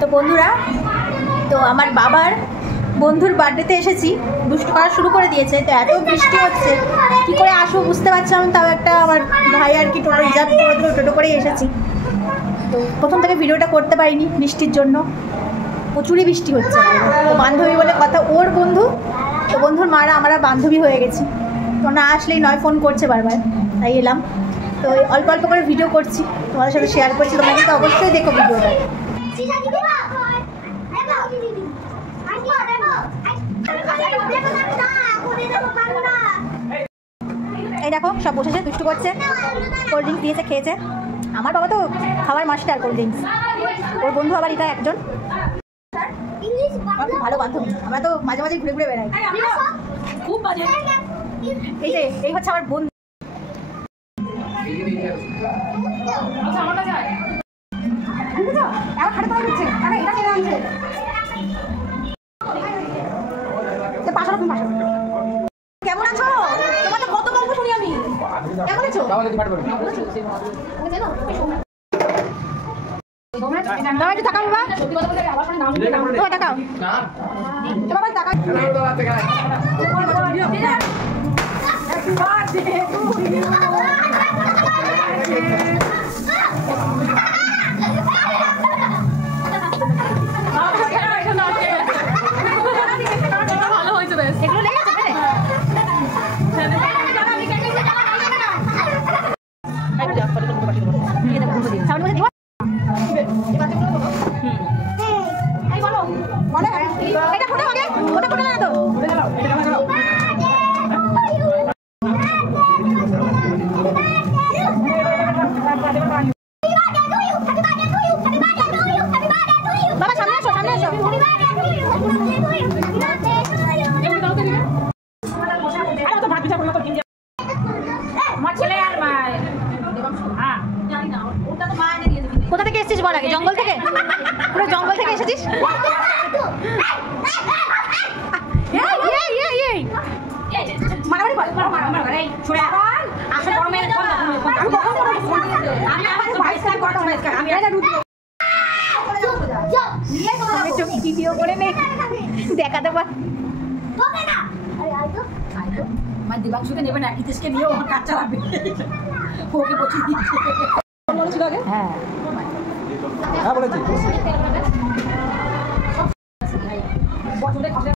তো বন্ধুরা, তো আমার বাবার বন্ধুর বার্থডেতে এসেছি, দুষ্টু করা শুরু করে দিয়েছে। তো এত বৃষ্টি হচ্ছে, কী করে আসবো বুঝতে পারছিলাম। তাও একটা আমার ভাই আর কি টোটো রিজার্ভ করে দিল, টোটো করেই এসেছি। তো প্রথম থেকে ভিডিওটা করতে পারিনি বৃষ্টির জন্য, প্রচুরই বৃষ্টি হচ্ছে। তো বান্ধবী বলে কথা, ওর বন্ধু, তো বন্ধুর মারা আমরা বান্ধবী হয়ে গেছি। তো না আসলেই নয়, ফোন করছে বারবার, তাই এলাম। তো অল্প অল্প করে ভিডিও করছি, তোমাদের সাথে শেয়ার করছি। তোমরা কিন্তু অবশ্যই দেখো ভিডিওটা। এই দেখো সব বসেছে, দুষ্টু করছে, কোল্ড ড্রিঙ্কস দিয়েছে, খেয়েছে। আমার বাবা তো খাবার মাস্টার, কোল্ড ড্রিঙ্কস। ওর বন্ধু আবার এটা একজন ভালো বান্ধবী। আমরা তো মাঝে মাঝে ঘুরে ঘুরে বেড়াই, খুব বাজে। এই যে এই হচ্ছে আমার বন্ধু। কেমন আছো? তোমার তো কত গল্প শুনি আমি। কেমন আছো? একটু তাকাও বাবা, তাকাও বাবা, তাকাও। কোথা থেকে এসেছিস বল আগে? জঙ্গল থেকে? পুরো জঙ্গল থেকে এসেছিস? ভিডিও করে নে, দেখাতে পার। দেবাংশুকে নেবে না, হিতেশকে নিয়েও আমার কাজ চালাবে। ওকে বলছি হ্যাঁ, হ্যাঁ বলেছি।